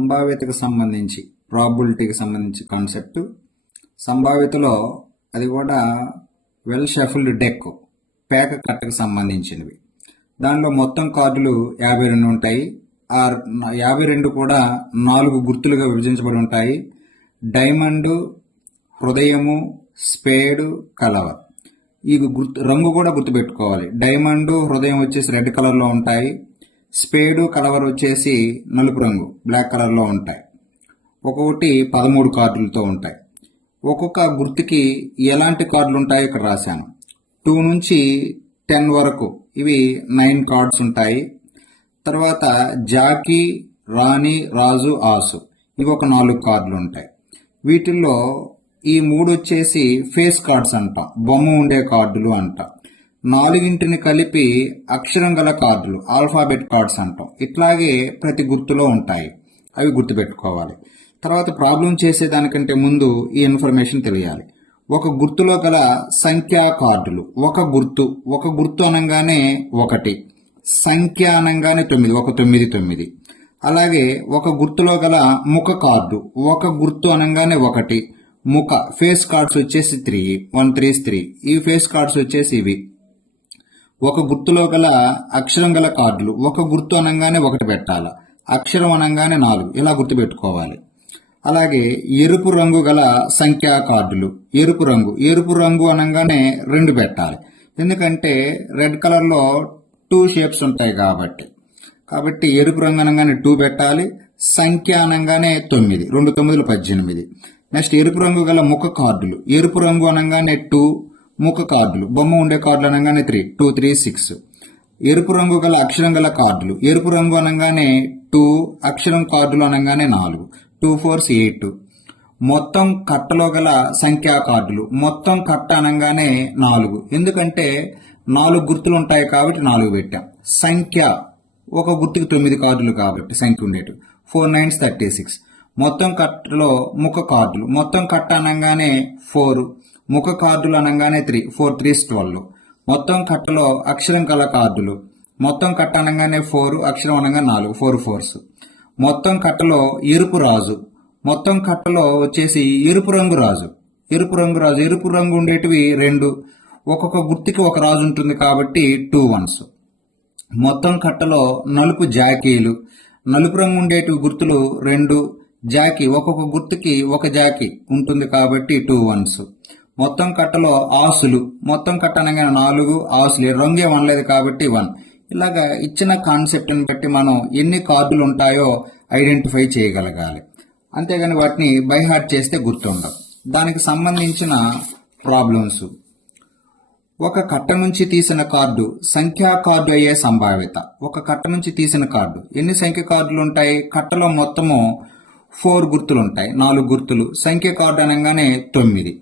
సంభావ్యతకు సంబంధించి ప్రాబబిలిటీకి సంబంధించి కాన్సెప్ట్. సంభావ్యతలో అది కూడా వెల్ షఫుల్డ్ డెక్ పేక కట్టకు సంబంధించినవి. దానిలో మొత్తం కార్డులు 52 ఉంటాయి. ఆ 52 కూడా 4 గుర్తులుగా విభజించబడి ఉంటాయి. డైమండ్, హృదయము, స్పేడు, కలవర్. ఈ రంగు కూడా గుర్తుపెట్టుకోవాలి. డైమండ్, హృదయం వచ్చేసి రెడ్ కలర్లో ఉంటాయి. స్పేడు, కలవర్ వచ్చేసి నలుపు రంగు బ్లాక్ కలర్లో ఉంటాయి. ఒక్కొక్కటి 13 కార్డులతో ఉంటాయి. ఒక్కొక్క గుర్తుకి ఎలాంటి కార్డులు ఉంటాయో ఇక్కడ రాశాను. 2 నుంచి 10 వరకు ఇవి 9 కార్డ్స్ ఉంటాయి. తర్వాత జాకీ, రాణి, రాజు, ఆసు ఇవి ఒక 4 కార్డులు ఉంటాయి. వీటిల్లో ఈ 3 వచ్చేసి ఫేస్ కార్డ్స్ అంటాం, బొమ్మ ఉండే కార్డులు అంటాం. 4ని కలిపి అక్షరం గల కార్డులు ఆల్ఫాబెట్ కార్డ్స్ అంటాం. ఇట్లాగే ప్రతి గుర్తులో ఉంటాయి, అవి గుర్తుపెట్టుకోవాలి. తర్వాత ప్రాబ్లం చేసేదానికంటే ముందు ఈ ఇన్ఫర్మేషన్ తెలియాలి. ఒక గుర్తులో గల సంఖ్యా కార్డులు, ఒక గుర్తు అనగానే 1, సంఖ్య అనగానే 9, 199. అలాగే ఒక గుర్తులో గల ముఖ కార్డు, ఒక గుర్తు అనగానే 1, ముఖ ఫేస్ కార్డ్స్ వచ్చేసి 3, 1 3 3. ఈ ఫేస్ కార్డ్స్ వచ్చేసి ఇవి. ఒక గుర్తులో గల అక్షరం గల కార్డులు, ఒక గుర్తు అనగానే 1 పెట్టాల, అక్షరం అనగానే 4, ఇలా గుర్తుపెట్టుకోవాలి. అలాగే ఎరుపు రంగు గల సంఖ్యా కార్డులు, ఎరుపు రంగు అనగానే 2 పెట్టాలి, ఎందుకంటే రెడ్ కలర్లో 2 షేప్స్ ఉంటాయి కాబట్టి ఎరుపు రంగు అనగానే 2 పెట్టాలి. సంఖ్య అనగానే 9, 2 9 18. నెక్స్ట్ ఎరుపు రంగు గల ముఖ కార్డులు, ఎరుపు రంగు అనగానే 2, ముఖ కార్డులు బొమ్మ ఉండే కార్డులు అనగానే 3, 2 3 6. ఎరుపు రంగు గల అక్షరం గల కార్డులు, ఎరుపు రంగు అనగానే 2, అక్షరం కార్డులు అనగానే 4, 2 4 8. మొత్తం కట్టలో గల సంఖ్యా కార్డులు, మొత్తం కట్ట అనగానే 4, ఎందుకంటే 4 గుర్తులు ఉంటాయి కాబట్టి 4 పెట్టాం. సంఖ్య ఒక గుర్తుకి 9 కార్డులు కాబట్టి సంఖ్య ఉండేటు 4 9 36. మొత్తం కట్టలో ముఖ కార్డులు, మొత్తం కట్ట అనగానే 4, ముఖ కార్డులు అనగానే 3, 4 3 12. మొత్తం కట్టలో అక్షరం గల కార్డులు, మొత్తం కట్ట అనగానే 4, అక్షరం అనగా 4, 4 4s. మొత్తం కట్టలో ఎరుపు రాజు, మొత్తం కట్టలో వచ్చేసి ఎరుపు రంగు రాజు, ఎరుపు రంగు ఉండేటివి 2, ఒక్కొక్క గుర్తుకి ఒక రాజు ఉంటుంది కాబట్టి 2 1s. మొత్తం కట్టలో నలుపు జాకీలు, నలుపు రంగు ఉండేటివి గుర్తులు 2, జాకీ ఒక్కొక్క గుర్తుకి ఒక జాకీ ఉంటుంది కాబట్టి 2 1s. మొత్తం కట్టలో ఆసులు, మొత్తం కట్ట అనగానే 4, ఆసులు రంగే అనలేదు కాబట్టి 1. ఇలాగా ఇచ్చిన కాన్సెప్ట్ని బట్టి మనం ఎన్ని కార్డులు ఉంటాయో ఐడెంటిఫై చేయగలగాలి. అంతేగాని వాటిని బై హార్ట్ చేస్తే గుర్తుండవు. దానికి సంబంధించిన ప్రాబ్లమ్స్. ఒక కట్ట నుంచి తీసిన కార్డు సంఖ్యా కార్డు అయ్యే సంభావ్యత. ఒక కట్ట నుంచి తీసిన కార్డు ఎన్ని సంఖ్య కార్డులు ఉంటాయి? కట్టలో మొత్తము 4 గుర్తులు ఉంటాయి, 4 గుర్తులు. సంఖ్య కార్డు అనగానే 9,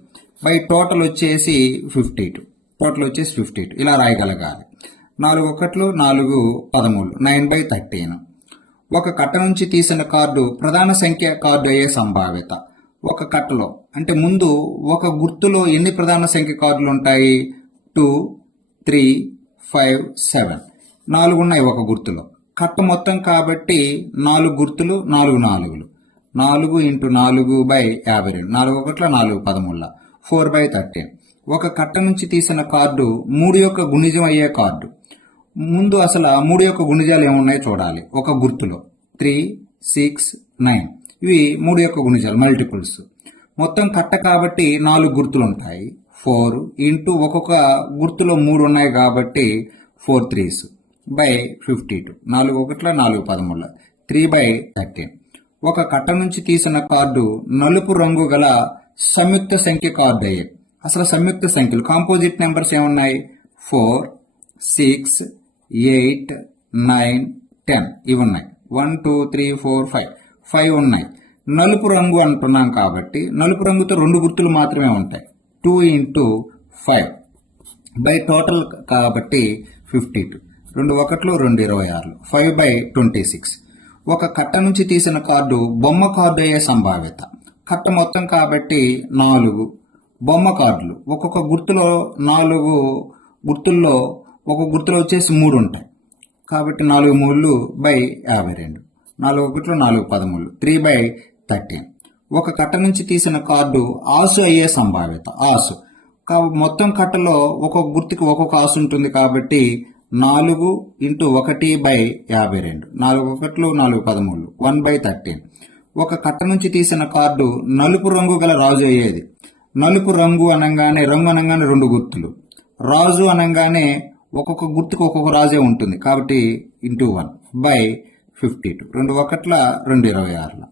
బై టోటల్ వచ్చేసి 52. ఇలా రాయగలగాలి. 4 1 4 13, 9/13. ఒక కట్ట నుంచి తీసిన కార్డు ప్రధాన సంఖ్య కార్డు అయ్యే సంభావ్యత. ఒక కట్టలో అంటే ముందు ఒక గుర్తులో ఎన్ని ప్రధాన సంఖ్య కార్డులు ఉంటాయి? 2 3 5 7, 4 ఉన్నాయి ఒక గుర్తులో. కట్ట మొత్తం కాబట్టి 4 గుర్తులు, 4 4లు, 4 × 4/52, 4 1 4 13, 4/13. ఒక కట్ట నుంచి తీసిన కార్డు 3 యొక్క గుణిజం అయ్యే కార్డు. ముందు అసలు 3 యొక్క గుణిజాలు ఏమున్నాయో చూడాలి. ఒక గుర్తులో 3 6 9 ఇవి 3 యొక్క గుణిజాలు, మల్టిపుల్స్. మొత్తం కట్ట కాబట్టి 4 గుర్తులు ఉంటాయి. 4 × ఒక్కొక్క గుర్తులో 3 ఉన్నాయి కాబట్టి 4 3s బై 52, 4 1 4 13, 3/13. ఒక కట్ట నుంచి తీసిన కార్డు నలుపు రంగు గల సంయుక్త సంఖ్య కార్డు అయ్యే. అసలు సంయుక్త సంఖ్యలు కాంపోజిట్ నెంబర్స్ ఏమున్నాయి? 4 6 8 9 10 ఇవి ఉన్నాయి. 1 2 3 4 5 ఉన్నాయి. నలుపు రంగు అంటున్నాం కాబట్టి నలుపు రంగుతో 2 గుర్తులు మాత్రమే ఉంటాయి. 2 × 5 బై టోటల్ కాబట్టి 52, 2 1 2 26, 5/26. ఒక కట్ట నుంచి తీసిన కార్డు బొమ్మ కార్డు అయ్యే సంభావ్యత. కట్ట మొత్తం కాబట్టి 4 బొమ్మ కార్డులు. ఒక్కొక్క గుర్తులో 4 గుర్తుల్లో ఒక గుర్తులో వచ్చేసి 3 ఉంటాయి కాబట్టి 4 3/52. 4 1 4 13 3/13. ఒక కట్ట నుంచి తీసిన కార్డు ఆసు అయ్యే సంభావ్యత ఆసు. మొత్తం కట్టలో ఒక్కొక్క గుర్తుకి ఒక్కొక్క ఆసు ఉంటుంది కాబట్టి 4 × 1/52. 4 1 4 13 1/13. ఒక కట్ట నుంచి తీసిన కార్డు నలుపు రంగు గల రాజు అయ్యేది. నలుపు రంగు అనగానే 2 గుర్తులు. రాజు అనగానే ఒక్కొక్క గుర్తుకు ఒక్కొక్క రాజే ఉంటుంది కాబట్టి ×1/52. 2 1 2 26.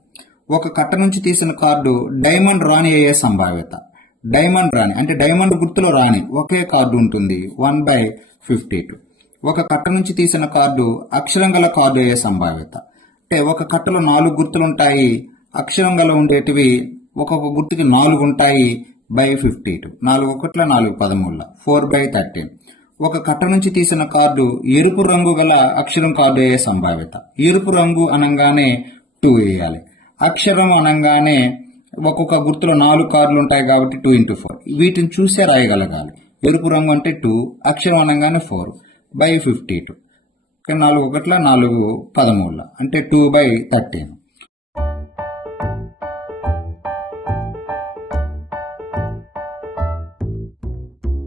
ఒక కట్ట నుంచి తీసిన కార్డు డైమండ్ రాణి అయ్యే సంభావ్యత. డైమండ్ రాణి అంటే డైమండ్ గుర్తులో రాణి ఒకే కార్డు ఉంటుంది 1/52. ఒక కట్ట నుంచి తీసిన కార్డు అక్షరం గల కార్డు అయ్యే సంభావ్యత. అంటే ఒక కట్టలో 4 గుర్తులు ఉంటాయి, అక్షరం గల ఉండేటివి ఒక్కొక్క గుర్తుకి 4 ఉంటాయి /52. 4 1 4 13 4/13. ఒక కట్ట నుంచి తీసిన కార్డు ఎరుపు రంగు గల అక్షరం కార్డు అయ్యే సంభావ్యత. ఎరుపు రంగు అనగానే 2 వేయాలి. అక్షరం అనగానే ఒక్కొక్క గుర్తులో 4 కార్డులు ఉంటాయి కాబట్టి 2 × 4. వీటిని చూసే రాయగలగాలి. ఎరుపు రంగు అంటే 2, అక్షరం అనగానే 4/52. 4 1 4 13 అంటే 2/13.